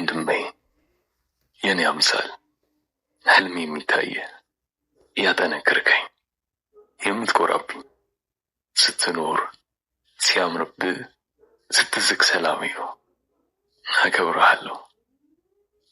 ወንድሜ የኔ አምሳል ህልሜ የሚታየ ያጠነክርከኝ የምትኮራብኝ ስትኖር ሲያምርብህ ስትዝቅ ሰላም ይሁን። አከብርሃለሁ፣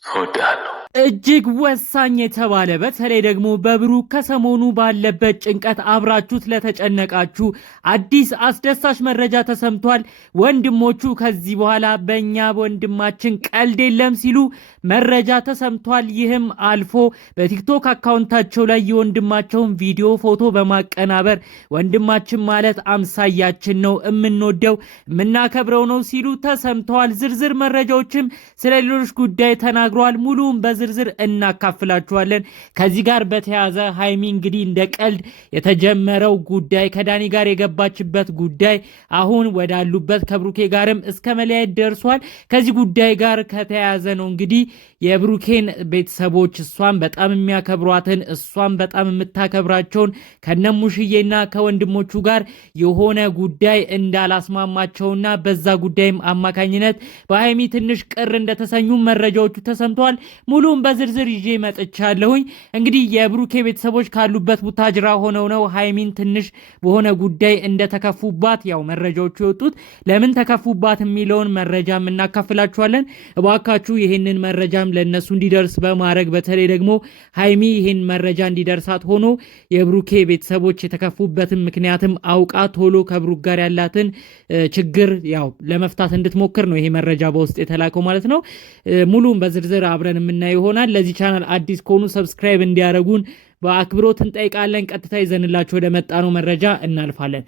እወድሃለሁ። እጅግ ወሳኝ የተባለ በተለይ ደግሞ በብሩክ ከሰሞኑ ባለበት ጭንቀት አብራችሁት ለተጨነቃችሁ አዲስ አስደሳች መረጃ ተሰምቷል። ወንድሞቹ ከዚህ በኋላ በእኛ ወንድማችን ቀልድ የለም ሲሉ መረጃ ተሰምቷል። ይህም አልፎ በቲክቶክ አካውንታቸው ላይ የወንድማቸውን ቪዲዮ ፎቶ በማቀናበር ወንድማችን ማለት አምሳያችን ነው፣ የምንወደው የምናከብረው ነው ሲሉ ተሰምተዋል። ዝርዝር መረጃዎችም ስለ ሌሎች ጉዳይ ተናግረዋል። ሙሉም ዝርዝር እናካፍላችኋለን። ከዚህ ጋር በተያያዘ ሃይሚ እንግዲህ እንደ ቀልድ የተጀመረው ጉዳይ ከዳኒ ጋር የገባችበት ጉዳይ አሁን ወዳሉበት ከብሩኬ ጋርም እስከ መለያየት ደርሷል። ከዚህ ጉዳይ ጋር ከተያያዘ ነው እንግዲህ የብሩኬን ቤተሰቦች እሷን በጣም የሚያከብሯትን እሷን በጣም የምታከብራቸውን ከነሙሽዬና ከወንድሞቹ ጋር የሆነ ጉዳይ እንዳላስማማቸውና በዛ ጉዳይም አማካኝነት በሃይሚ ትንሽ ቅር እንደተሰኙ መረጃዎቹ ተሰምተዋል። ሙሉም በዝርዝር ይዤ መጥቻለሁኝ። እንግዲህ የብሩኬ ቤተሰቦች ካሉበት ቡታጅራ ሆነው ነው ሃይሚን ትንሽ በሆነ ጉዳይ እንደተከፉባት ያው መረጃዎቹ የወጡት። ለምን ተከፉባት የሚለውን መረጃ እናካፍላችኋለን። እባካችሁ ይህንን መረጃም ለነሱ እንዲደርስ በማድረግ በተለይ ደግሞ ሃይሚ ይህን መረጃ እንዲደርሳት ሆኖ የብሩኬ ቤተሰቦች የተከፉበትን ምክንያትም አውቃ ቶሎ ከብሩክ ጋር ያላትን ችግር ያው ለመፍታት እንድትሞክር ነው ይሄ መረጃ በውስጥ የተላከው ማለት ነው። ሙሉም በዝርዝር አብረን የምናየው ይሆናል። ለዚህ ቻናል አዲስ ከሆኑ ሰብስክራይብ እንዲያደርጉን በአክብሮት እንጠይቃለን። ቀጥታ ይዘንላችሁ ወደ መጣነው መረጃ እናልፋለን።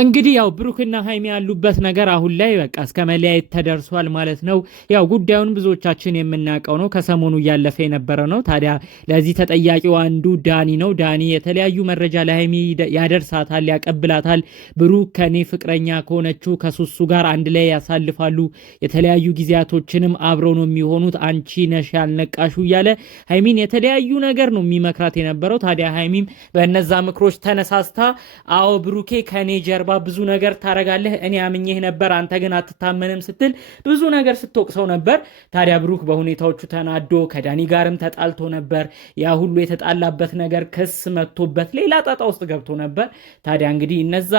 እንግዲህ ያው ብሩክና ሃይሚ ያሉበት ነገር አሁን ላይ በቃ እስከ መለያየት ተደርሷል ማለት ነው። ያው ጉዳዩን ብዙዎቻችን የምናውቀው ነው፣ ከሰሞኑ እያለፈ የነበረ ነው። ታዲያ ለዚህ ተጠያቂው አንዱ ዳኒ ነው። ዳኒ የተለያዩ መረጃ ለሃይሚ ያደርሳታል፣ ያቀብላታል። ብሩክ ከኔ ፍቅረኛ ከሆነችው ከሱሱ ጋር አንድ ላይ ያሳልፋሉ፣ የተለያዩ ጊዜያቶችንም አብረው ነው የሚሆኑት፣ አንቺ ነሽ ያልነቃሹ እያለ ሃይሚን የተለያዩ ነገር ነው የሚመክራት የነበረው። ታዲያ ሃይሚም በእነዛ ምክሮች ተነሳስታ አዎ ብሩኬ ከኔ ጀርባ ብዙ ነገር ታረጋለህ፣ እኔ አምኜህ ነበር፣ አንተ ግን አትታመንም ስትል ብዙ ነገር ስትወቅሰው ነበር። ታዲያ ብሩክ በሁኔታዎቹ ተናዶ ከዳኒ ጋርም ተጣልቶ ነበር። ያ ሁሉ የተጣላበት ነገር ክስ መጥቶበት ሌላ ጣጣ ውስጥ ገብቶ ነበር። ታዲያ እንግዲህ እነዛ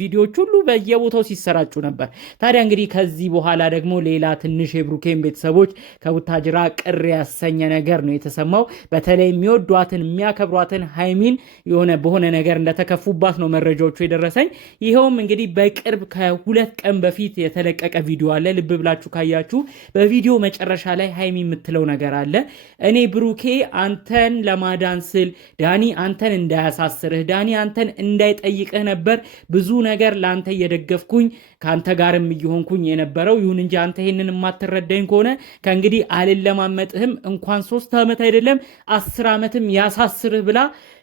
ቪዲዮዎች ሁሉ በየቦታው ሲሰራጩ ነበር። ታዲያ እንግዲህ ከዚህ በኋላ ደግሞ ሌላ ትንሽ የብሩኬን ቤተሰቦች ከቡታጅራ ቅር ያሰኘ ነገር ነው የተሰማው። በተለይ የሚወዷትን የሚያከብሯትን ሃይሚን የሆነ በሆነ ነገር እንደተከፉባት ነው መረጃዎቹ የደረሰኝ። ይኸውም እንግዲህ በቅርብ ከሁለት ቀን በፊት የተለቀቀ ቪዲዮ አለ። ልብ ብላችሁ ካያችሁ በቪዲዮ መጨረሻ ላይ ሃይሚ የምትለው ነገር አለ። እኔ ብሩኬ አንተን ለማዳን ስል ዳኒ አንተን እንዳያሳስርህ፣ ዳኒ አንተን እንዳይጠይቅህ ነበር ብዙ ነገር ለአንተ እየደገፍኩኝ ከአንተ ጋርም እየሆንኩኝ የነበረው። ይሁን እንጂ አንተ ይህንን የማትረዳኝ ከሆነ ከእንግዲህ አልለማመጥህም፣ እንኳን 3 ዓመት አይደለም 10 ዓመትም ያሳስርህ ብላ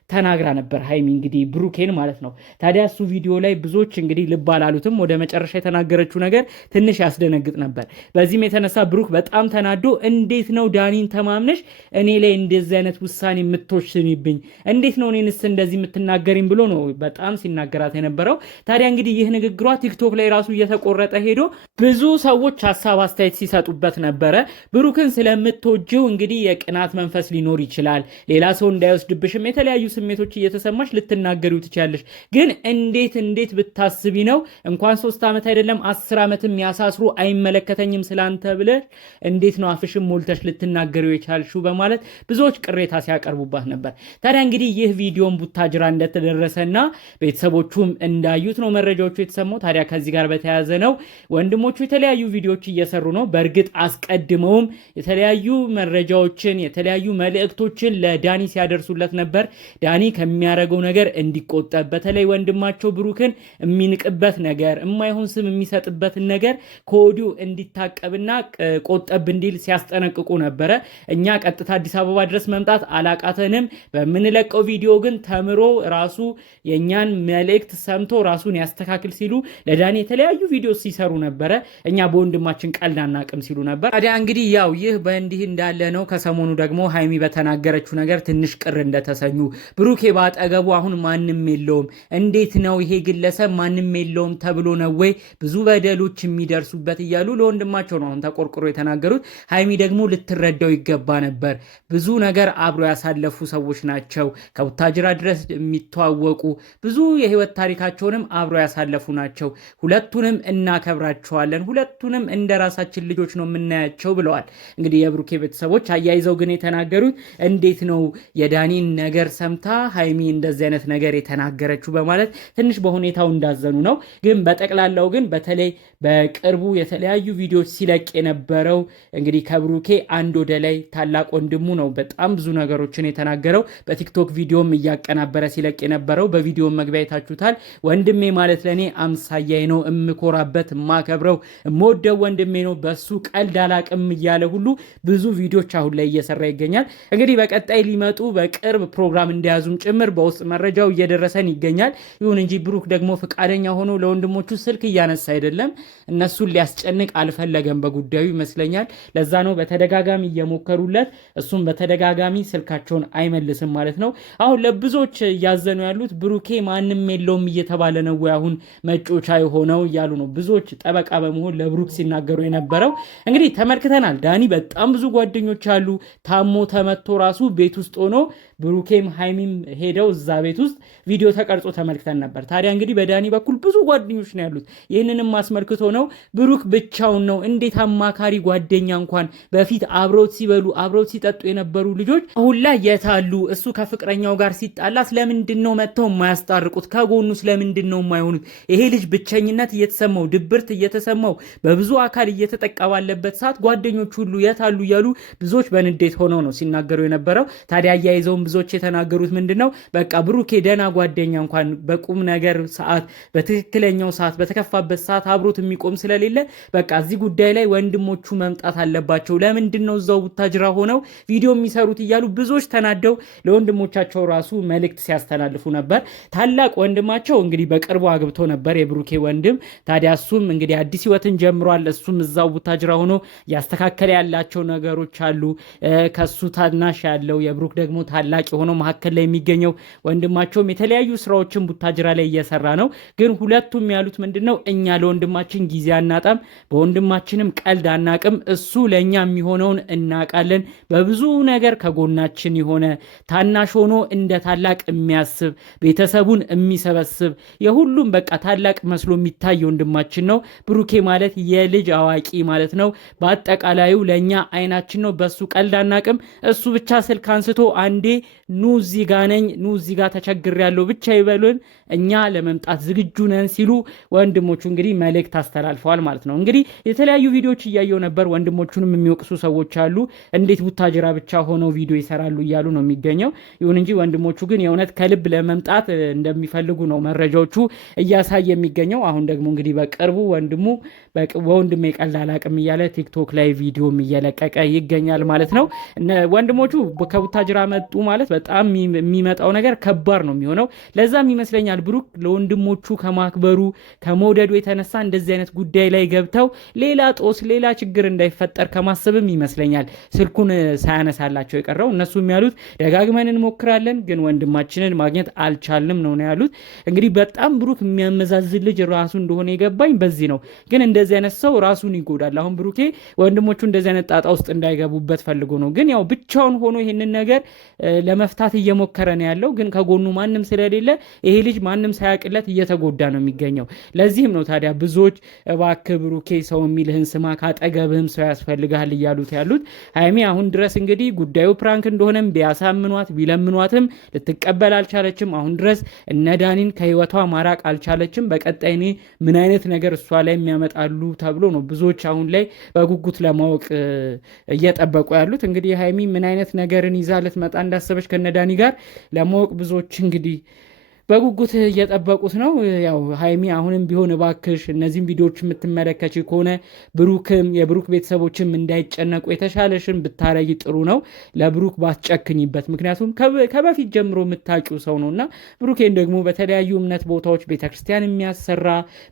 ተናግራ ነበር ሃይሚ እንግዲህ ብሩኬን ማለት ነው። ታዲያ እሱ ቪዲዮ ላይ ብዙዎች እንግዲህ ልብ አላሉትም። ወደ መጨረሻ የተናገረችው ነገር ትንሽ ያስደነግጥ ነበር። በዚህም የተነሳ ብሩክ በጣም ተናዶ እንዴት ነው ዳኒን ተማምነሽ እኔ ላይ እንደዚህ አይነት ውሳኔ የምትወስኝብኝ? እንዴት ነው እኔንስ እንደዚህ የምትናገሪኝ ብሎ ነው በጣም ሲናገራት የነበረው። ታዲያ እንግዲህ ይህ ንግግሯ ቲክቶክ ላይ ራሱ እየተቆረጠ ሄዶ ብዙ ሰዎች ሀሳብ አስተያየት ሲሰጡበት ነበረ። ብሩክን ስለምትወጂው እንግዲህ የቅናት መንፈስ ሊኖር ይችላል፣ ሌላ ሰው እንዳይወስድብሽም የተለያዩ ስሜቶች እየተሰማሽ ልትናገሪው ትችያለሽ። ግን እንዴት ብታስቢ ነው እንኳን 3 ዓመት አይደለም 10 ዓመትም ያሳስሩ አይመለከተኝም ስላንተ ብለሽ እንዴት ነው አፍሽም ሞልተሽ ልትናገሪው የቻልሽው? በማለት ብዙዎች ቅሬታ ሲያቀርቡባት ነበር። ታዲያ እንግዲህ ይህ ቪዲዮም ቡታጅራ እንደተደረሰና ቤተሰቦቹም እንዳዩት ነው መረጃዎቹ የተሰማው። ታዲያ ከዚህ ጋር በተያያዘ ነው ወንድሞቹ የተለያዩ ቪዲዮዎች እየሰሩ ነው። በእርግጥ አስቀድመውም የተለያዩ መረጃዎችን የተለያዩ መልእክቶችን ለዳኒ ሲያደርሱለት ነበር። ዳኒ ከሚያደርገው ነገር እንዲቆጠብ፣ በተለይ ወንድማቸው ብሩክን የሚንቅበት ነገር የማይሆን ስም የሚሰጥበትን ነገር ከወዲሁ እንዲታቀብና ቆጠብ እንዲል ሲያስጠነቅቁ ነበረ። እኛ ቀጥታ አዲስ አበባ ድረስ መምጣት አላቃተንም፣ በምንለቀው ቪዲዮ ግን ተምሮ ራሱ የእኛን መልእክት ሰምቶ ራሱን ያስተካክል ሲሉ ለዳኒ የተለያዩ ቪዲዮ ሲሰሩ ነበረ። እኛ በወንድማችን ቀልድ አናቅም ሲሉ ነበር። ታዲያ እንግዲህ ያው ይህ በእንዲህ እንዳለ ነው ከሰሞኑ ደግሞ ሃይሚ በተናገረችው ነገር ትንሽ ቅር እንደተሰኙ ብሩኬ ባጠገቡ አሁን ማንም የለውም። እንዴት ነው ይሄ ግለሰብ ማንም የለውም ተብሎ ነው ወይ ብዙ በደሎች የሚደርሱበት እያሉ ለወንድማቸው ነው አሁን ተቆርቆሮ የተናገሩት። ሀይሚ ደግሞ ልትረዳው ይገባ ነበር። ብዙ ነገር አብሮ ያሳለፉ ሰዎች ናቸው። ከቡታጅራ ድረስ የሚተዋወቁ ብዙ የህይወት ታሪካቸውንም አብሮ ያሳለፉ ናቸው። ሁለቱንም እናከብራቸዋለን፣ ሁለቱንም እንደ ራሳችን ልጆች ነው የምናያቸው ብለዋል። እንግዲህ የብሩኬ ቤተሰቦች አያይዘው ግን የተናገሩት እንዴት ነው የዳኒን ነገር ሰምታ ሀይሚ እንደዚህ አይነት ነገር የተናገረችው በማለት ትንሽ በሁኔታው እንዳዘኑ ነው። ግን በጠቅላላው ግን በተለይ በቅርቡ የተለያዩ ቪዲዮዎች ሲለቅ የነበረው እንግዲህ ከብሩኬ አንድ ወደ ላይ ታላቅ ወንድሙ ነው በጣም ብዙ ነገሮችን የተናገረው። በቲክቶክ ቪዲዮም እያቀናበረ ሲለቅ የነበረው በቪዲዮ መግቢያ ይታችሁታል። ወንድሜ ማለት ለእኔ አምሳያዬ ነው፣ እምኮራበት፣ እማከብረው፣ እምወደው ወንድሜ ነው፣ በሱ ቀልድ አላቅም እያለ ሁሉ ብዙ ቪዲዮች አሁን ላይ እየሰራ ይገኛል። እንግዲህ በቀጣይ ሊመጡ በቅርብ ፕሮግራም እንደያዙም ጭምር በውስጥ መረጃው እየደረሰን ይገኛል። ይሁን እንጂ ብሩክ ደግሞ ፈቃደኛ ሆኖ ለወንድሞቹ ስልክ እያነሳ አይደለም። እነሱን ሊያስጨንቅ አልፈለገም በጉዳዩ ይመስለኛል። ለዛ ነው በተደጋጋሚ እየሞከሩለት፣ እሱም በተደጋጋሚ ስልካቸውን አይመልስም ማለት ነው። አሁን ለብዙዎች እያዘኑ ያሉት ብሩኬ ማንም የለውም እየተባለ ነው ወይ አሁን መጮቻ የሆነው እያሉ ነው ብዙዎች ጠበቃ በመሆን ለብሩክ ሲናገሩ የነበረው። እንግዲህ ተመልክተናል። ዳኒ በጣም ብዙ ጓደኞች አሉ። ታሞ ተመቶ ራሱ ቤት ውስጥ ሆኖ ብሩኬም ሀይሚም ሄደው እዛ ቤት ውስጥ ቪዲዮ ተቀርጾ ተመልክተን ነበር። ታዲያ እንግዲህ በዳኒ በኩል ብዙ ጓደኞች ነው ያሉት። ይህንንም አስመልክቶ ነው ብሩክ ብቻውን ነው እንዴት አማካሪ ጓደኛ እንኳን በፊት አብረውት ሲበሉ አብረውት ሲጠጡ የነበሩ ልጆች አሁን ላይ የታሉ? እሱ ከፍቅረኛው ጋር ሲጣላ ስለምንድን ነው መጥተው የማያስታርቁት? ከጎኑ ስለምንድን ነው የማይሆኑት? ይሄ ልጅ ብቸኝነት እየተሰማው ድብርት እየተሰማው በብዙ አካል እየተጠቃ ባለበት ሰዓት ጓደኞቹ ሁሉ የታሉ እያሉ ብዙዎች በንዴት ሆነው ነው ሲናገሩ የነበረው። ታዲያ አያይዘውም ብዙዎች የተናገሩት ምንድነው በቃ ብሩኬ ደህና ጓደኛ እንኳን በቁም ነገር ሰዓት በትክክለኛው ሰዓት በተከፋበት ሰዓት አብሮት የሚቆም ስለሌለ በቃ እዚህ ጉዳይ ላይ ወንድሞቹ መምጣት አለባቸው። ለምንድን ነው እዛው ቡታጅራ ሆነው ቪዲዮ የሚሰሩት እያሉ ብዙዎች ተናደው ለወንድሞቻቸው ራሱ መልእክት ሲያስተላልፉ ነበር። ታላቅ ወንድማቸው እንግዲህ በቅርቡ አግብቶ ነበር የብሩኬ ወንድም። ታዲያ እሱም እንግዲህ አዲስ ህይወትን ጀምሯል። እሱም እዛው ቡታጅራ ሆኖ ያስተካከለ ያላቸው ነገሮች አሉ። ከሱ ታናሽ ያለው የብሩክ ደግሞ ታላቅ የሆነው መካከል ላይ የሚገኘው ወንድማቸውም የተለያዩ ስራዎችን ቡታጅራ ላይ እየሰራ ነው። ግን ሁለቱም ያሉት ምንድነው እኛ ለወንድማችን ጊዜ አናጣም፣ በወንድማችንም ቀልድ አናቅም፣ እሱ ለእኛ የሚሆነውን እናቃለን። በብዙ ነገር ከጎናችን የሆነ ታናሽ ሆኖ እንደ ታላቅ የሚያስብ ቤተሰቡን የሚሰበስብ የሁሉም በቃ ታላቅ መስሎ የሚታይ ወንድማችን ነው። ብሩኬ ማለት የልጅ አዋቂ ማለት ነው። በአጠቃላዩ ለእኛ አይናችን ነው። በሱ ቀልድ አናቅም። እሱ ብቻ ስልክ አንስቶ አንዴ ኑ እዚህ ጋ ነኝ፣ ኑ እዚህ ጋ ተቸግሬያለሁ ብቻ ይበሉን፣ እኛ ለመምጣት ዝግጁ ነን ሲሉ ወንድሞቹ እንግዲህ መልእክት አስተላልፈዋል ማለት ነው። እንግዲህ የተለያዩ ቪዲዮዎች እያየው ነበር። ወንድሞቹንም የሚወቅሱ ሰዎች አሉ። እንዴት ቡታጅራ ብቻ ሆነው ቪዲዮ ይሰራሉ እያሉ ነው የሚገኘው። ይሁን እንጂ ወንድሞቹ ግን የእውነት ከልብ ለመምጣት እንደሚፈልጉ ነው መረጃዎቹ እያሳየ የሚገኘው። አሁን ደግሞ እንግዲህ በቅርቡ ወንድሙ በወንድሜ ቀልድ አላቅም እያለ ቲክቶክ ላይ ቪዲዮም እየለቀቀ ይገኛል ማለት ነው። ወንድሞቹ ከቡታጅራ መጡ ማለት በጣም የሚመጣው ነገር ከባድ ነው የሚሆነው። ለዛም ይመስለኛል ብሩክ ለወንድሞቹ ከማክበሩ ከመውደዱ የተነሳ እንደዚህ አይነት ጉዳይ ላይ ገብተው ሌላ ጦስ ሌላ ችግር እንዳይፈጠር ከማሰብም ይመስለኛል ስልኩን ሳያነሳላቸው የቀረው። እነሱም ያሉት ደጋግመን እንሞክራለን ግን ወንድማችንን ማግኘት አልቻልንም ነው ያሉት። እንግዲህ በጣም ብሩክ የሚያመዛዝን ልጅ ራሱ እንደሆነ የገባኝ በዚህ ነው። ግን እንደዚህ አይነት ሰው ራሱን ይጎዳል። አሁን ብሩኬ ወንድሞቹ እንደዚህ አይነት ጣጣ ውስጥ እንዳይገቡበት ፈልጎ ነው። ግን ያው ብቻውን ሆኖ ይህንን ነገር ለመፍታት እየሞከረ ነው ያለው። ግን ከጎኑ ማንም ስለሌለ ይሄ ልጅ ማንም ሳያቅለት እየተጎዳ ነው የሚገኘው። ለዚህም ነው ታዲያ ብዙዎች እባክህ ብሩኬ ሰው የሚልህን ስማ፣ ካጠገብህም ሰው ያስፈልግሃል እያሉት ያሉት። ሀይሚ አሁን ድረስ እንግዲህ ጉዳዩ ፕራንክ እንደሆነም ቢያሳምኗት ቢለምኗትም ልትቀበል አልቻለችም። አሁን ድረስ እነ ዳኒን ከህይወቷ ማራቅ አልቻለችም። በቀጣይ እኔ ምን አይነት ነገር እሷ ላይ የሚያመጣሉ ተብሎ ነው ብዙዎች አሁን ላይ በጉጉት ለማወቅ እየጠበቁ ያሉት። እንግዲህ ሀይሚ ምን አይነት ነገርን ይዛ ልትመጣ እንዳሰበች ከነ ዳኒ ጋር ለማወቅ ብዙዎች እንግዲህ በጉጉት እየጠበቁት ነው። ያው ሀይሚ አሁንም ቢሆን እባክሽ እነዚህም ቪዲዮዎች የምትመለከች ከሆነ ብሩክም የብሩክ ቤተሰቦችም እንዳይጨነቁ የተሻለሽን ብታረጊ ጥሩ ነው። ለብሩክ ባትጨክኝበት፣ ምክንያቱም ከበፊት ጀምሮ የምታውቂው ሰው ነው እና ብሩኬን ደግሞ በተለያዩ እምነት ቦታዎች ቤተክርስቲያን የሚያሰራ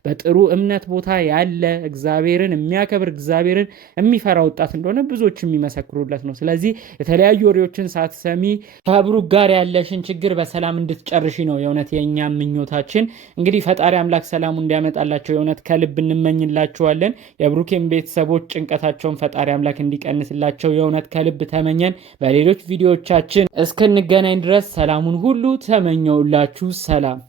በጥሩ እምነት ቦታ ያለ እግዚአብሔርን የሚያከብር እግዚአብሔርን የሚፈራ ወጣት እንደሆነ ብዙዎች የሚመሰክሩለት ነው። ስለዚህ የተለያዩ ወሬዎችን ሳትሰሚ ከብሩክ ጋር ያለሽን ችግር በሰላም እንድትጨርሺ ነው የእውነት የኛ ምኞታችን። እንግዲህ ፈጣሪ አምላክ ሰላሙ እንዲያመጣላቸው የእውነት ከልብ እንመኝላቸዋለን። የብሩኬን ቤተሰቦች ጭንቀታቸውን ፈጣሪ አምላክ እንዲቀንስላቸው የእውነት ከልብ ተመኘን። በሌሎች ቪዲዮዎቻችን እስክንገናኝ ድረስ ሰላሙን ሁሉ ተመኘውላችሁ። ሰላም